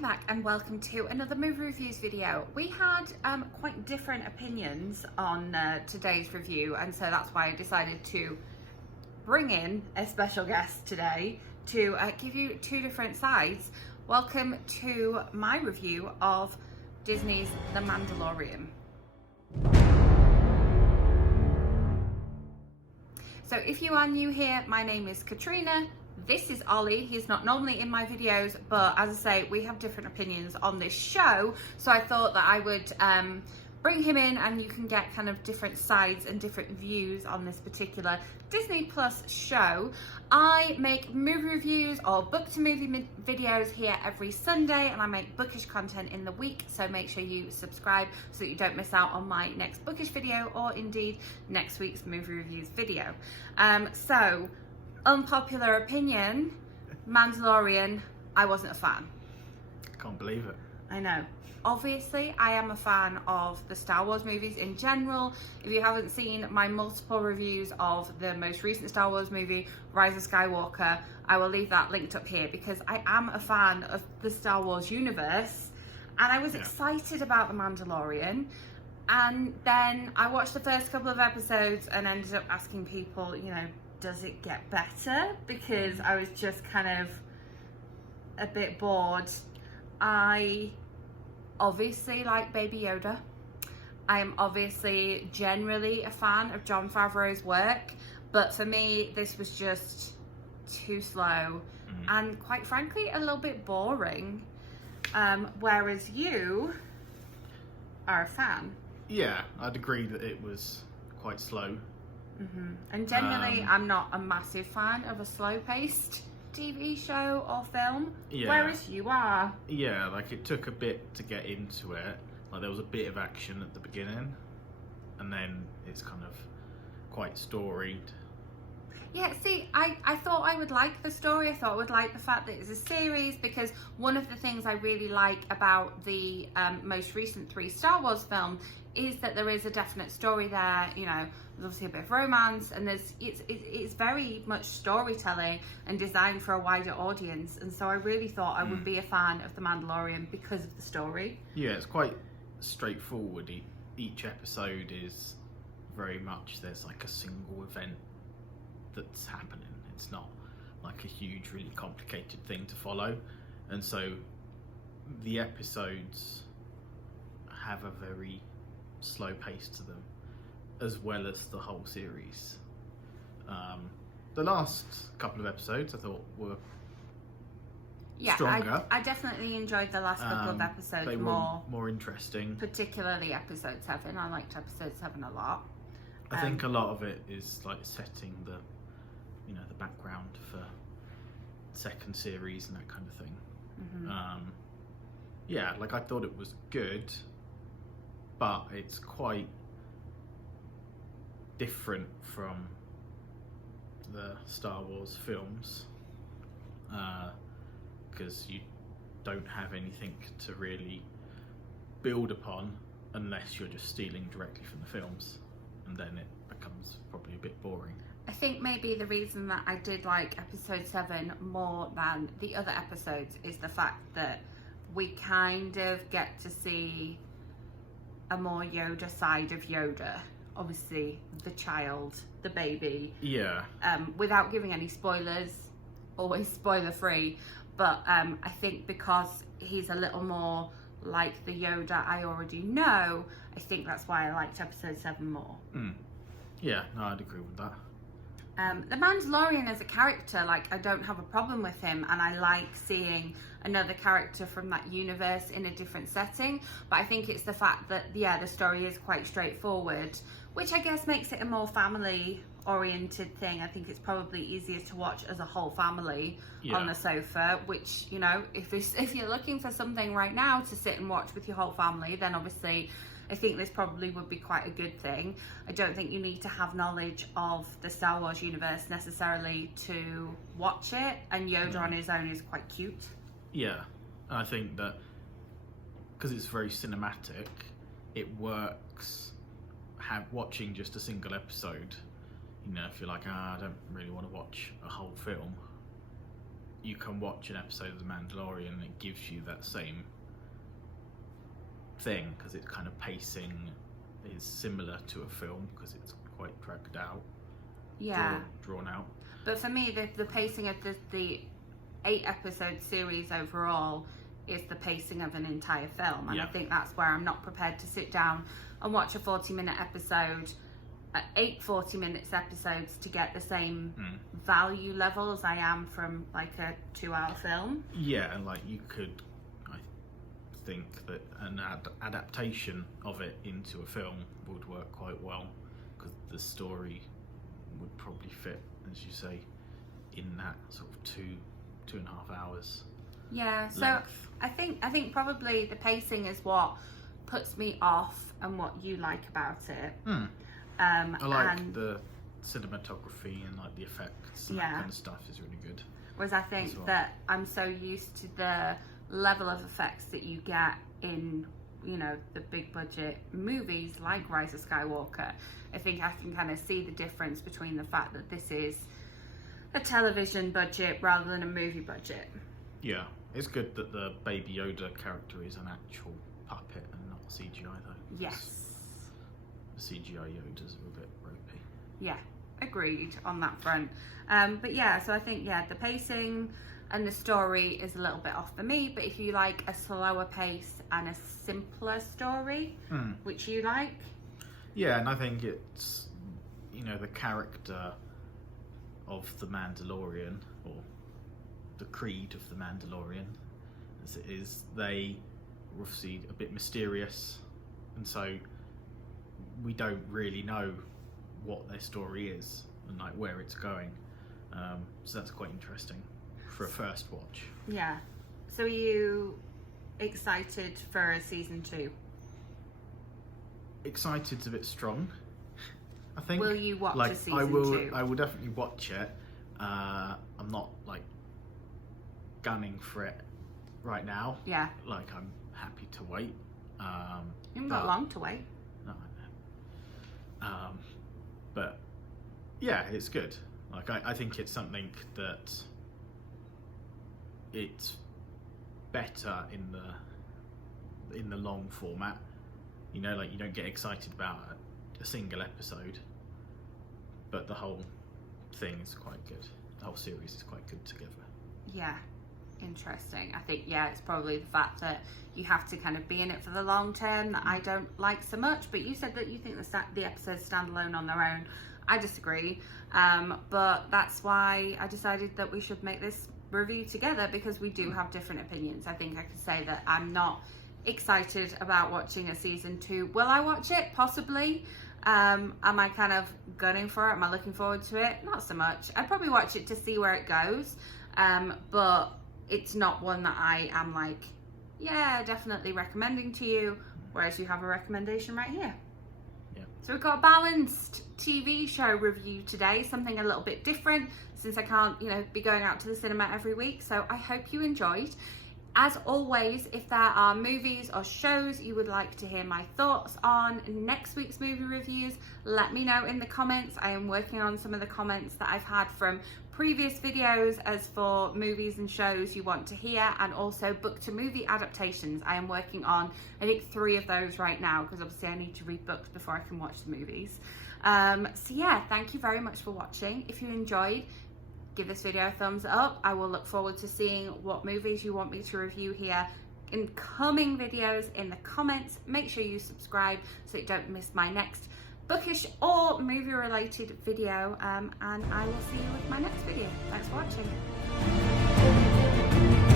Welcome back and welcome to another movie reviews video. We had quite different opinions on today's review, and so that's why I decided to bring in a special guest today to give you two different sides. Welcome to my review of Disney's The Mandalorian. So if you are new here, my name is Katrina. This is Ollie. He's not normally in my videos, but as I say, we have different opinions on this show. So I thought that I would bring him in and you can get kind of different sides and different views on this particular Disney Plus show. I make movie reviews or book to movie videos here every Sunday, and I make bookish content in the week. So make sure you subscribe so that you don't miss out on my next bookish video or indeed next week's movie reviews video. So unpopular opinion, Mandalorian, I wasn't a fan. Can't believe it. I know. Obviously, I am a fan of the Star Wars movies in general. If you haven't seen my multiple reviews of the most recent Star Wars movie, Rise of Skywalker, I will leave that linked up here because I am a fan of the Star Wars universe. And I was excited about The Mandalorian. And then I watched the first couple of episodes and ended up asking people, you know, does it get better? Because I was just kind of a bit bored. I obviously like Baby Yoda. I am obviously generally a fan of Jon Favreau's work, but for me this was just too slow and quite frankly a little bit boring. Whereas you are a fan. Yeah, I'd agree that it was quite slow. And generally I'm not a massive fan of a slow-paced TV show or film, whereas you are. Yeah, like it took a bit to get into it. Like there was a bit of action at the beginning, and then it's kind of quite storied. Yeah, see, I thought I would like the story. I thought I would like the fact that it's a series, because one of the things I really like about the most recent 3 Star Wars films is that there is a definite story there. You know, there's obviously a bit of romance, and it's very much storytelling and designed for a wider audience. And so I really thought I would be a fan of The Mandalorian because of the story. Yeah, it's quite straightforward. Each episode is very much, there's like a single event that's happening. It's not like a huge, really complicated thing to follow. And so the episodes have a very slow pace to them, as well as the whole series. The last couple of episodes I thought were stronger. I definitely enjoyed the last couple of episodes. They were more interesting. Particularly episode 7. I liked episode 7 a lot. I think a lot of it is like setting the background for second series and that kind of thing. Yeah, like I thought it was good, but it's quite different from the Star Wars films, because you don't have anything to really build upon unless you're just stealing directly from the films, and then it becomes probably a bit boring. I think maybe the reason that I did like episode 7 more than the other episodes is the fact that we kind of get to see a more Yoda side of Yoda. Obviously, the child, the baby. Yeah. Without giving any spoilers, always spoiler free. But I think because he's a little more like the Yoda I already know, I think that's why I liked episode 7 more. Yeah, no, I'd agree with that. The Mandalorian as a character, like, I don't have a problem with him, and I like seeing another character from that universe in a different setting, but I think it's the fact that, yeah, the story is quite straightforward, which I guess makes it a more family-oriented thing. I think it's probably easier to watch as a whole family on the sofa, which, you know, if you're looking for something right now to sit and watch with your whole family, then obviously I think this probably would be quite a good thing. I don't think you need to have knowledge of the Star Wars universe necessarily to watch it, and Yoda on his own is quite cute. Yeah, I think that because it's very cinematic, it works. Watching just a single episode, you know, if you're like, I don't really want to watch a whole film, you can watch an episode of The Mandalorian and it gives you that same thing, because it's kind of pacing is similar to a film because it's quite dragged out, drawn out. But for me, the pacing of the 8-episode series overall is the pacing of an entire film, and I think that's where I'm not prepared to sit down and watch a 40-minute episode, 8 40-minute episodes to get the same value level as I am from like a 2-hour film. Yeah, and like you could, I think that an adaptation of it into a film would work quite well, because the story would probably fit, as you say, in that sort of 2.5 hours. Yeah, so length. I think probably the pacing is what puts me off and what you like about it. I like the cinematography and like the effects and that kind of stuff is really good. Whereas I think that I'm so used to the level of effects that you get in, you know, the big budget movies like Rise of Skywalker. I think I can kind of see the difference between the fact that this is a television budget rather than a movie budget. Yeah, it's good that the Baby Yoda character is an actual puppet and not CGI though. Yes. The CGI Yodas are a bit ropey. Yeah, agreed on that front. But yeah, so I think, the pacing and the story is a little bit off for me, but if you like a slower pace and a simpler story, which you like. Yeah, and I think it's, you know, the character of the Mandalorian, or the creed of the Mandalorian, as it is, they are obviously a bit mysterious, and so we don't really know what their story is and like where it's going. So that's quite interesting for a first watch. Yeah. So are you excited for a season 2? Excited's a bit strong, I think. Will you watch a season 2? I will definitely watch it. I'm not like gunning for it right now. Yeah. Like, I'm happy to wait. You haven't got long to wait. No, I know. But yeah, it's good. Like, I think it's something that it's better in the long format. You know, like, you don't get excited about a single episode, but the whole thing is quite good. The whole series is quite good together. Yeah. Interesting. I think, it's probably the fact that you have to kind of be in it for the long term that I don't like so much. But you said that you think the episodes stand alone on their own. I disagree. But that's why I decided that we should make this review together, because we do have different opinions. I think I could say that I'm not excited about watching a season 2. Will I watch it? Possibly. Am I kind of gunning for it? Am I looking forward to it? Not so much. I'd probably watch it to see where it goes. But it's not one that I am like, definitely recommending to you, whereas you have a recommendation right here. Yeah. So we've got a balanced TV show review today, something a little bit different since I can't, be going out to the cinema every week. So I hope you enjoyed. As always, if there are movies or shows you would like to hear my thoughts on next week's movie reviews, let me know in the comments. I am working on some of the comments that I've had from previous videos as for movies and shows you want to hear, and also book to movie adaptations. I am working on, I think, 3 of those right now, because obviously I need to read books before I can watch the movies. Thank you very much for watching. If you enjoyed, give this video a thumbs up. I will look forward to seeing what movies you want me to review here in coming videos in the comments. Make sure you subscribe so you don't miss my next bookish or movie related video, and I will see you with my next video. Thanks for watching.